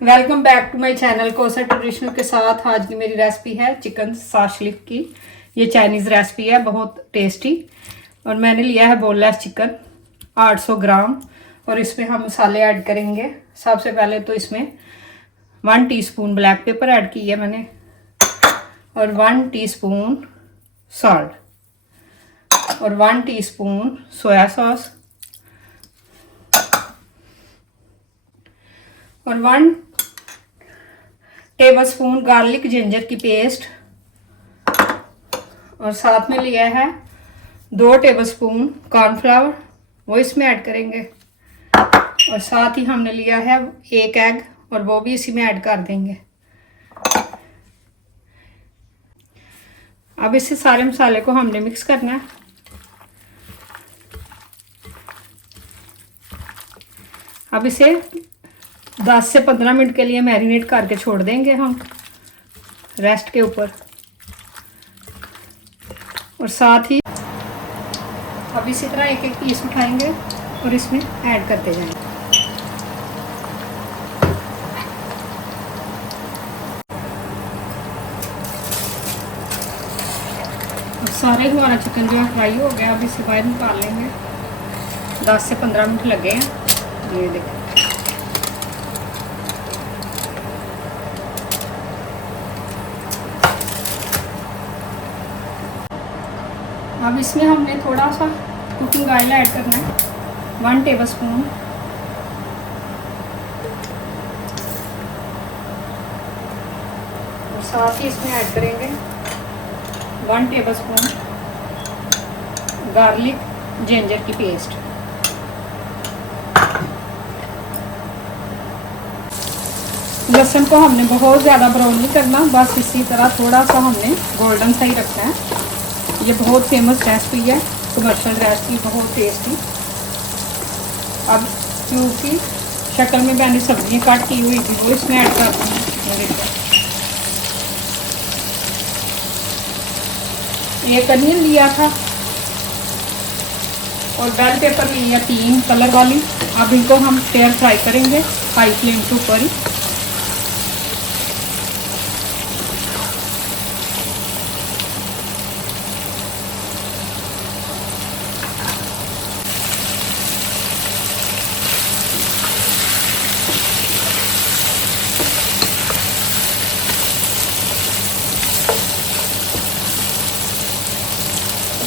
Welcome back to my channel Kosa traditional के साथ। आज की मेरी रेसिपी है चिकन शाशलिक की। ये चाइनीज़ रेसिपी है, बहुत टेस्टी। और मैंने लिया है बोनलेस चिकन 800 ग्राम और इसमें हम मसाले ऐड करेंगे। सबसे पहले तो इसमें 1 टीस्पून ब्लैक पेपर ऐड की है मैंने और 1 टीस्पून सॉल्ट और 1 टीस्पून सोया सॉस और 1 टेबलस्पून गार्लिक जिंजर की पेस्ट और साथ में लिया है 2 टेबलस्पून कॉर्नफ्लावर, वो इसमें ऐड करेंगे। और साथ ही हमने लिया है 1 एग और वो भी इसी में ऐड कर देंगे। अब इसे सारे मसाले को हमने मिक्स करना है। अब इसे 10 से 15 मिनट के लिए मैरिनेट करके छोड़ देंगे हम रेस्ट के ऊपर। और साथ ही अब इसी तरह एक एक पीस उठाएंगे और इसमें ऐड करते जाएंगे। और सारे हमारा चिकन जो है फ्राई हो गया। अब इसे बाहर निकाल लेंगे। 10 से 15 मिनट लगे हैं। ये देखें, अब इसमें हमने थोड़ा सा कुकिंग ऑयल ऐड करना है 1 टेबलस्पून और साथ ही इसमें ऐड करेंगे 1 टेबलस्पून गार्लिक जिंजर की पेस्ट। लहसुन को हमने बहुत ज़्यादा ब्राउन नहीं करना, बस इसी तरह थोड़ा सा हमने गोल्डन सा ही रखना है। ये बहुत फेमस रेसिपी है, कमर्शियल रेसिपी, बहुत टेस्टी। अब क्योंकि शक्ल में मैंने सब्जियां काट की हुई थी वो इसमें ऐड कर दूँगी। एक अनियन लिया था और बेल पेपर लिया 3 कलर वाली। अब इनको हम स्टेयर फ्राई करेंगे हाई फ्लेम के ऊपर ही।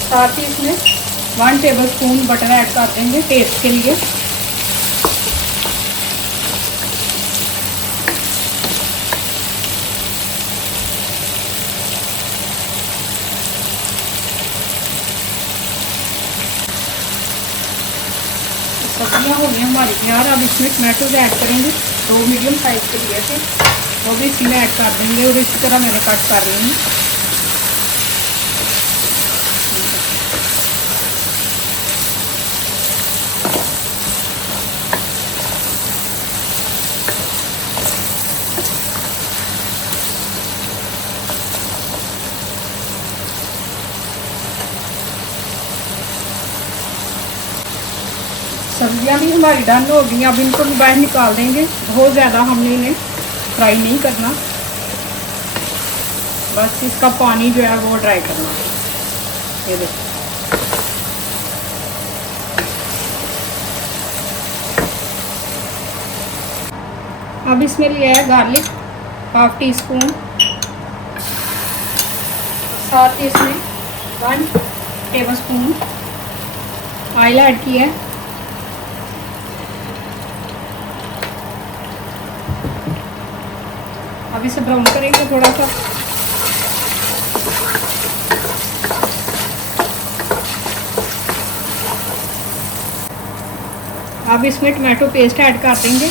साथ ही इसमें 1 टेबलस्पून बटर ऐड कर देंगे टेस्ट के लिए। सब्जियां हो गई हमारी तैयार। अब इसमें टमाटोज ऐड करेंगे, 2 मीडियम साइज के लिए थे, वो भी इसी में ऐड कर देंगे और इसी तरह मैंने कट कर ली है। सब्जियां भी हमारी डन हो गई। अब इनको भी बाहर निकाल देंगे। बहुत ज़्यादा हमने इन्हें फ्राई नहीं करना, बस इसका पानी जो है वो ड्राई करना। ये देखो, अब इसमें लिया है गार्लिक 1/2 टीस्पून। साथ ही इसमें 1 टेबलस्पून ऑयल ऐड किया है। अब इसे ब्राउन करेंगे थोड़ा सा। अब इसमें टमाटो पेस्ट ऐड कर देंगे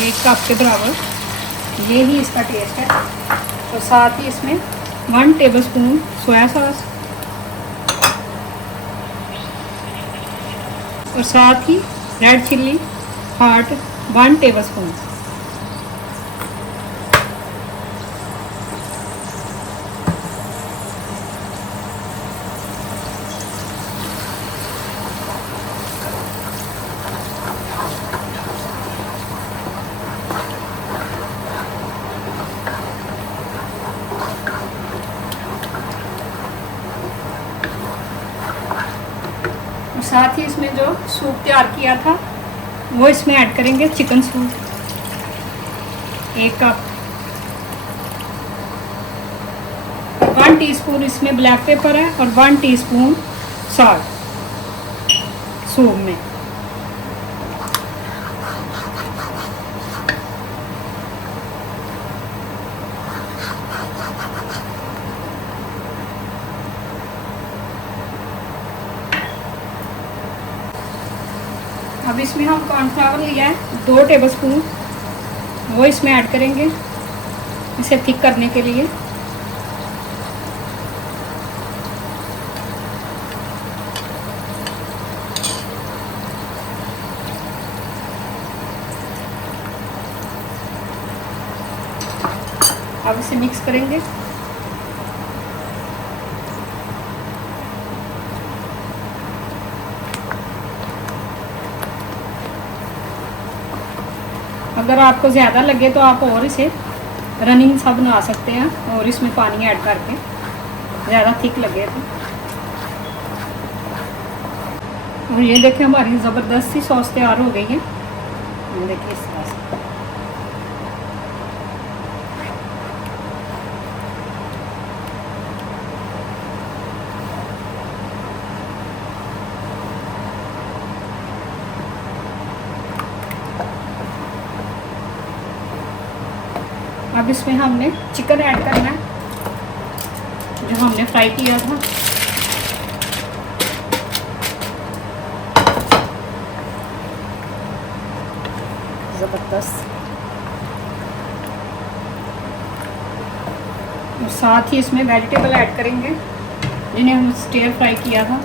1 कप के बराबर। ये ही इसका टेस्ट है। और साथ ही इसमें 1 टेबलस्पून सोया सॉस और साथ ही रेड चिल्ली हॉट 1 टेबलस्पून। साथ ही इसमें जो सूप तैयार किया था वो इसमें ऐड करेंगे, चिकन सूप 1 कप। 1 टीस्पून इसमें ब्लैक पेपर है और 1 टीस्पून सॉल्ट सूप में। अब इसमें हम कॉर्नफ्लावर लिया है 2 टेबलस्पून, वो इसमें ऐड करेंगे इसे थिक करने के लिए। अब इसे मिक्स करेंगे। अगर आपको ज़्यादा लगे तो आप और इसे रनिंग सा बना सकते हैं और इसमें पानी ऐड करके, ज़्यादा थिक लगे तो। और ये देखिए हमारी ज़बरदस्त सी सॉस तैयार हो गई है। ये देखिए इस तरह से। अब इसमें हमने चिकन ऐड करना है जो हमने फ्राई किया था। ज़बरदस्त। और साथ ही इसमें वेजिटेबल ऐड करेंगे जिन्हें हम स्टीयर फ्राई किया था।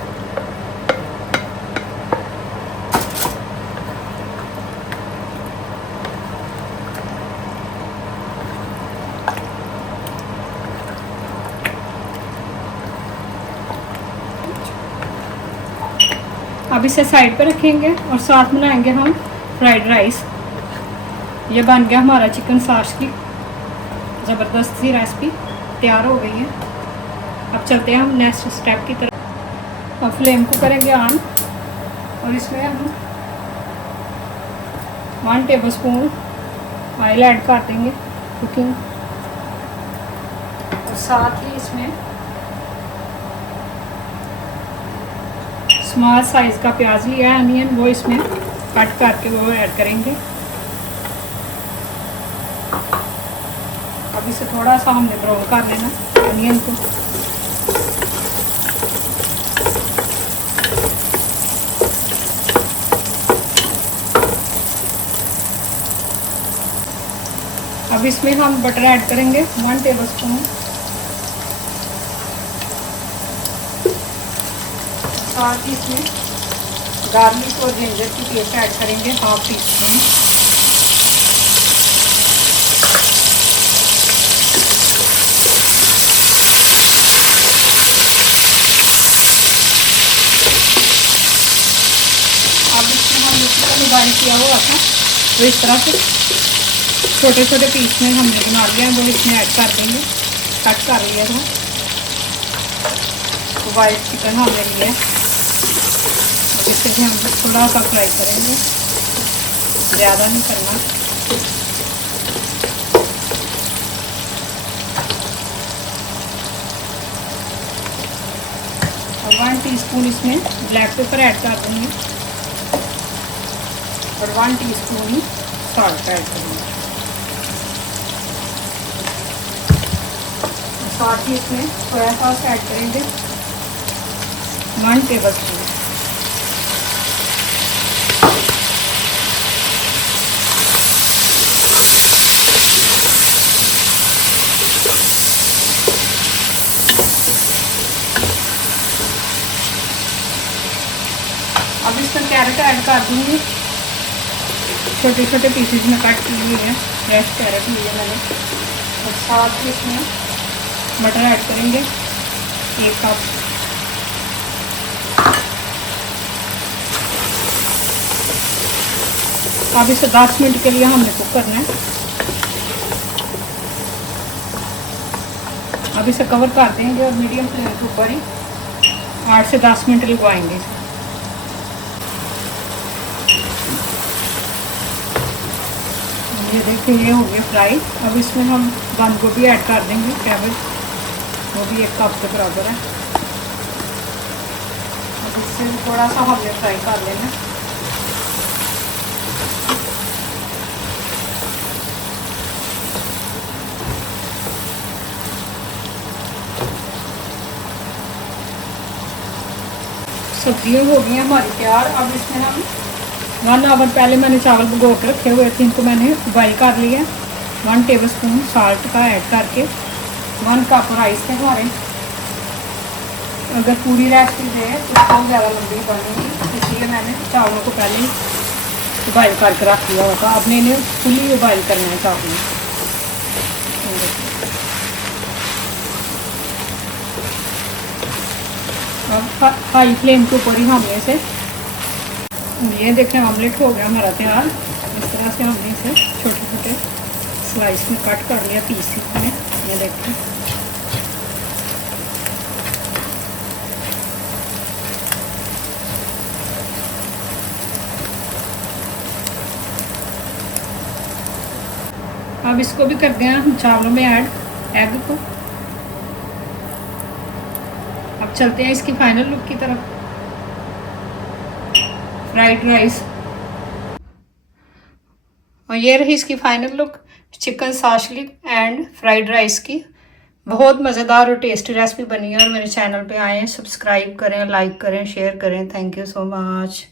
अब इसे साइड पे रखेंगे और साथ बनाएंगे हम फ्राइड राइस। ये बन गया हमारा चिकन साश की ज़बरदस्त सी रेसिपी तैयार हो गई है। अब चलते हैं हम नेक्स्ट स्टेप की तरफ। अब फ्लेम को करेंगे ऑन और इसमें हम 1 टेबलस्पून ऑयल ऐड कर देंगे कुकिंग। और साथ ही इसमें स्मॉल साइज़ का प्याज लिया है, अनियन, वो इसमें कट करके वो ऐड करेंगे। अब इसे थोड़ा सा हमने ब्राउन कर लेना अनियन को। अब इसमें हम बटर ऐड करेंगे 1 टेबलस्पून। साथ ही इसमें गार्लिक और जिंजर की पेस्ट ऐड करेंगे 1/2 टीस्पून। अब इसमें हम चिकन बॉयल किया हुआ था तो इस तरह से छोटे छोटे पीस में हमने बना लिया है, वो इसमें ऐड कर देंगे। कट कर लिया था तो वाइट चिकन हमने लिया है, इसे भी हम थोड़ा सा फ्राई करेंगे, ज़्यादा नहीं करना। और 1 टीस्पून इसमें ब्लैक पेपर ऐड कर देंगे और 1 टीस्पून ही सॉल्ट ऐड करेंगे। साथ ही इसमें सोया सॉस ऐड करेंगे 1 टेबलस्पून। अब इसमें कैरेट ऐड कर दूँगी, छोटे छोटे पीसेज में कट की हुई है, फ्रेश कैरेट ली है मैंने। और साथ ही इसमें मटर ऐड करेंगे 1 कप। अब इसे 10 मिनट के लिए हमने कुक करना है। अब इसे कवर कर देंगे और मीडियम फ्लेम के ऊपर ही 8 से 10 मिनट लगवाएंगे। ये देखिए ये हो गया फ्राई। अब इसमें हम बंद गोभी ऐड कर देंगे, कैबेज, वो भी 1 कप के बराबर है। अब इससे थोड़ा सा हमने फ्राई कर लेना। सब्जियाँ हो गई हैं हमारी तैयार। अब इसमें हम 1 आवर पहले मैंने चावल भिगो के रखे हुए थे, इनको मैंने बॉइल कर लिया। 1 टेबलस्पून साल्ट का ऐड करके 1 कप राइस थे हमारे। अगर पूरी रेसिपी दे तो बहुत ज़्यादा लंबी बनेगी, इसलिए मैंने चावलों को पहले ही बॉइल करके रख लिया होगा। आपने इन्हें फुली बॉइल करना है चावल। अब हाई फ्लेम के ऊपर ही हमने इसे, ये देखें ऑमलेट हो गया हमारा तैयार। इस तरह से हमने इसे छोटे छोटे स्लाइस में कट कर लिया, पीस में। ये देखें अब इसको भी कर दें हम चावलों में ऐड, एग को। अब चलते हैं इसकी फाइनल लुक की तरफ। फ्राइड राइस, और ये रही इसकी final look chicken shashlik and fried rice की। बहुत मज़ेदार और टेस्टी रेसिपी बनी है। और मेरे चैनल पे आएँ, सब्सक्राइब करें, लाइक करें, शेयर करें। Thank you so much.